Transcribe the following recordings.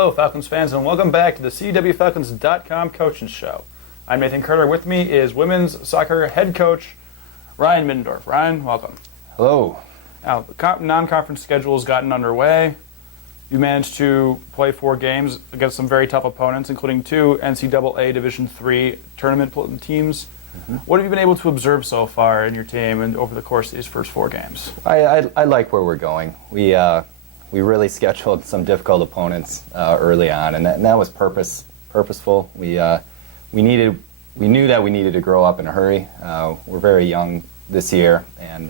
Hello, Falcons fans, and welcome back to the CUWFalcons.com Coaching Show. I'm Nathan Kerner. With me is women's soccer head coach Ryan Middendorf. Ryan, welcome. Hello. Now, the non-conference schedule has gotten underway. You managed to play 4 games against some very tough opponents, including 2 NCAA Division III tournament teams. Mm-hmm. What have you been able to observe so far in your team and over the course of these first 4 games? I like where we're going. We really scheduled some difficult opponents early on, and that was purposeful. We knew that we needed to grow up in a hurry. We're very young this year, and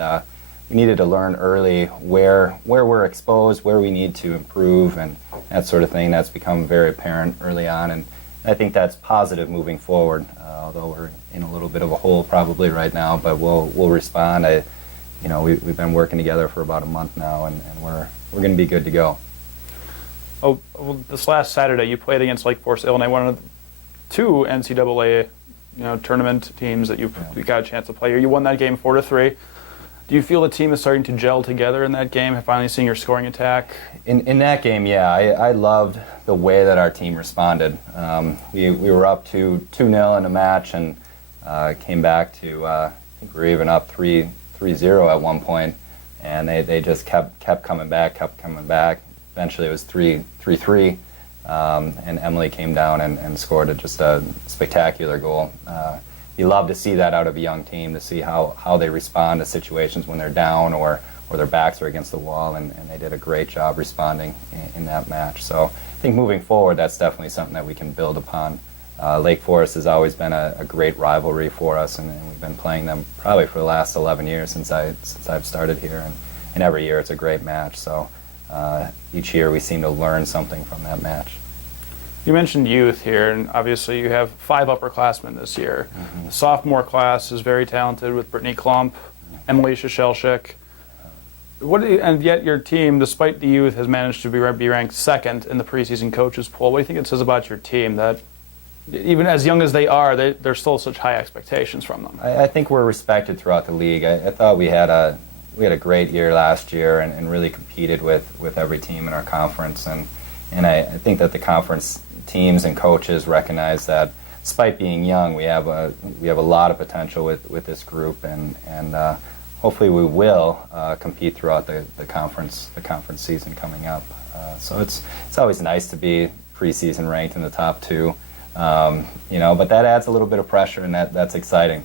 we needed to learn early where we're exposed, where we need to improve, and that sort of thing. That's become very apparent early on, and I think that's positive moving forward. Although we're in a little bit of a hole probably right now, but we'll respond. We've been working together for about a month now, and we're going to be good to go. Oh, well, this last Saturday you played against Lake Forest Illinois, one of the 2 NCAA tournament teams that you got a chance to play here. You won that game 4-3. Do you feel the team is starting to gel together in that game? Finally seeing your scoring attack? In that game, yeah, I loved the way that our team responded. We were up to 2-0 in a match and came back to I think we were even up 3-0 at one point, and they just kept coming back. Eventually it was 3-3, and Emily came down and scored just a spectacular goal. You love to see that out of a young team, to see how they respond to situations when they're down or their backs are against the wall, and they did a great job responding in that match. So I think moving forward, that's definitely something that we can build upon. Lake Forest has always been a great rivalry for us, and we've been playing them probably for the last 11 years since I've started here, and every year it's a great match. So each year we seem to learn something from that match. You mentioned youth here, and obviously you have 5 upperclassmen this year. Mm-hmm. The sophomore class is very talented with Brittany Klump, Emily Shashelchik. And yet your team, despite the youth, has managed to be ranked 2nd in the preseason coaches poll. What do you think it says about your team that even as young as they are, there's still such high expectations from them? I think we're respected throughout the league. I thought we had a great year last year and really competed with every team in our conference. And I think that the conference teams and coaches recognize that despite being young, we have a lot of potential with this group, and hopefully we will compete throughout the conference season coming up. So it's always nice to be preseason ranked in the top 2, but that adds a little bit of pressure, and that's exciting.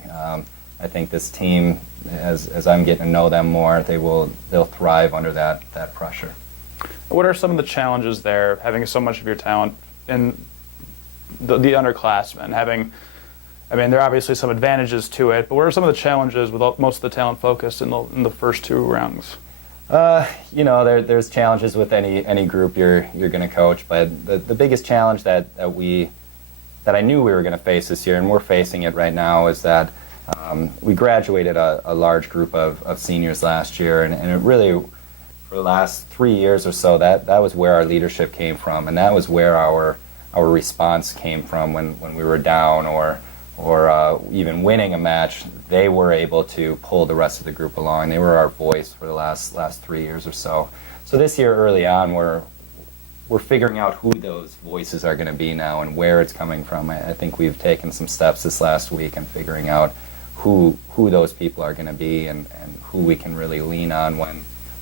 I think this team, as I'm getting to know them more, they'll thrive under that pressure. What are some of the challenges there, having so much of your talent in the underclassmen? There are obviously some advantages to it, but what are some of the challenges with most of the talent focused in the first 2 rounds? There's challenges with any group you're going to coach, but the biggest challenge that I knew we were going to face this year, and we're facing it right now, is that we graduated a large group of seniors last year, and it really, for the last 3 years or so, that was where our leadership came from, and that was where our response came from when we were down or even winning a match. They were able to pull the rest of the group along. They were our voice for the last 3 years or so. So this year, early on, we're figuring out who those voices are going to be now and where it's coming from. I think we've taken some steps this last week in figuring out who those people are going to be and who we can really lean on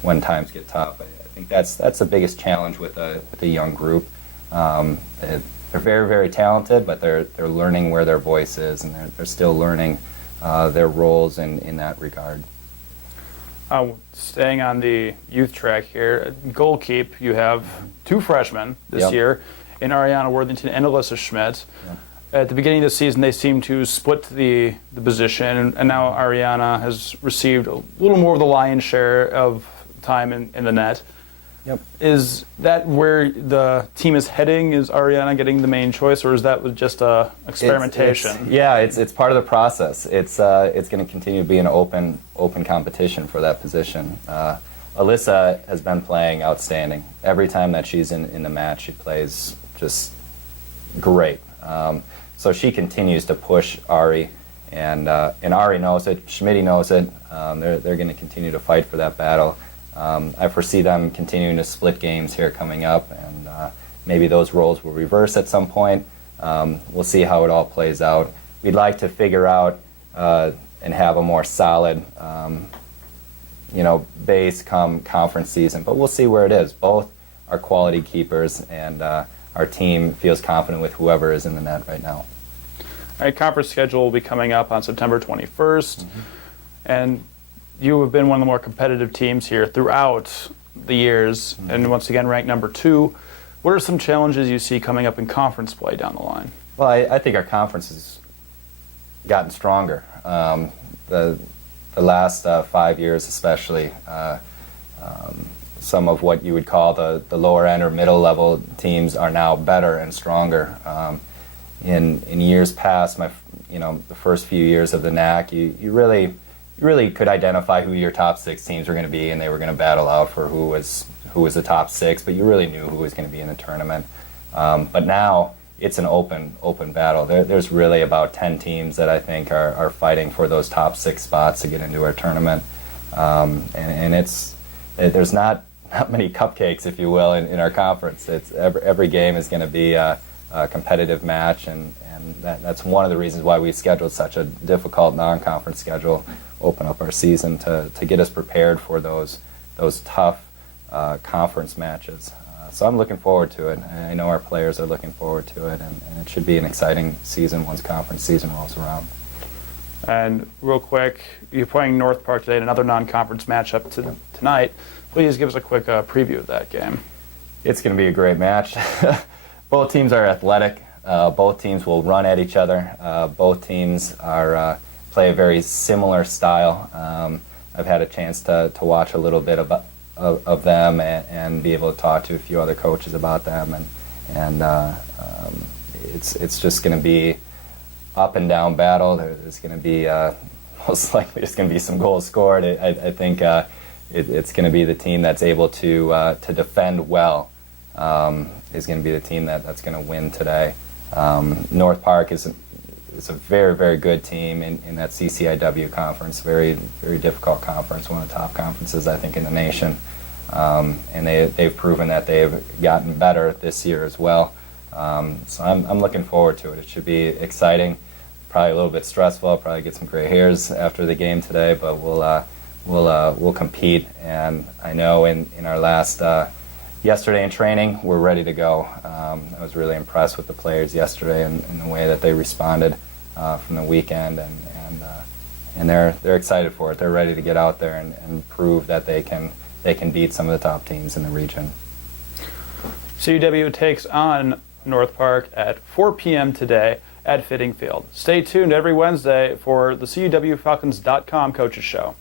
when times get tough. I think that's the biggest challenge with a young group. They're very, very talented, but they're learning where their voice is, and they're still learning their roles in that regard. Staying on the youth track here, goalkeep, you have 2 freshmen this year, in Ariana Worthington and Alyssa Schmidt. Yep. At the beginning of the season, they seemed to split the position, and now Ariana has received a little more of the lion's share of time in the net. Yep. Is that where the team is heading? Is Ariana getting the main choice, or is that just a experimentation? It's part of the process. It's going to continue to be an open competition for that position. Alyssa has been playing outstanding. Every time that she's in the match, she plays just great. So she continues to push Ari, and Ari knows it. Schmitty knows it. They're going to continue to fight for that battle. I foresee them continuing to split games here coming up, maybe those roles will reverse at some point. We'll see how it all plays out. We'd like to figure out and have a more solid base come conference season, but we'll see where it is. Both are quality keepers, and our team feels confident with whoever is in the net right now. All right, conference schedule will be coming up on September 21st, and you have been one of the more competitive teams here throughout the years, and once again ranked number 2. What are some challenges you see coming up in conference play down the line? Well, I think our conference has gotten stronger. The last 5 years especially, some of what you would call the lower end or middle level teams are now better and stronger. In years past, the first few years of the NAC, you really could identify who your top 6 teams were going to be, and they were going to battle out for who was the top 6, but you really knew who was going to be in the tournament. But now it's an open battle. There's really about 10 teams that I think are fighting for those top 6 spots to get into our tournament, and there's not many cupcakes, if you will, in our conference. It's every game is going to be a competitive match, and that's one of the reasons why we scheduled such a difficult non-conference schedule, open up our season to get us prepared for those tough conference matches. So I'm looking forward to it. I know our players are looking forward to it, and it should be an exciting season once conference season rolls around. And real quick, you're playing North Park today in another non-conference matchup tonight. Please give us a quick preview of that game. It's going to be a great match. Both teams are athletic. Both teams will run at each other. Both teams play a very similar style. I've had a chance to watch a little bit of them and be able to talk to a few other coaches about them, and it's just going to be up and down battle. There's going to be most likely there's going to be some goals scored. I think it's going to be the team that's able to defend well is going to be the team that's going to win today. North Park is a very, very good team in that CCIW conference. Very, very difficult conference, one of the top conferences I think in the nation. And they've proven that they've gotten better this year as well. So I'm looking forward to it. It should be exciting, probably a little bit stressful. I'll probably get some gray hairs after the game today, but we'll compete. And I know in our last yesterday in training, we're ready to go. I was really impressed with the players yesterday and the way that they responded from the weekend, and they're excited for it. They're ready to get out there and prove that they can beat some of the top teams in the region. CUW takes on North Park at 4 p.m. today at Fitting Field. Stay tuned every Wednesday for the CUWFalcons.com Coaches Show.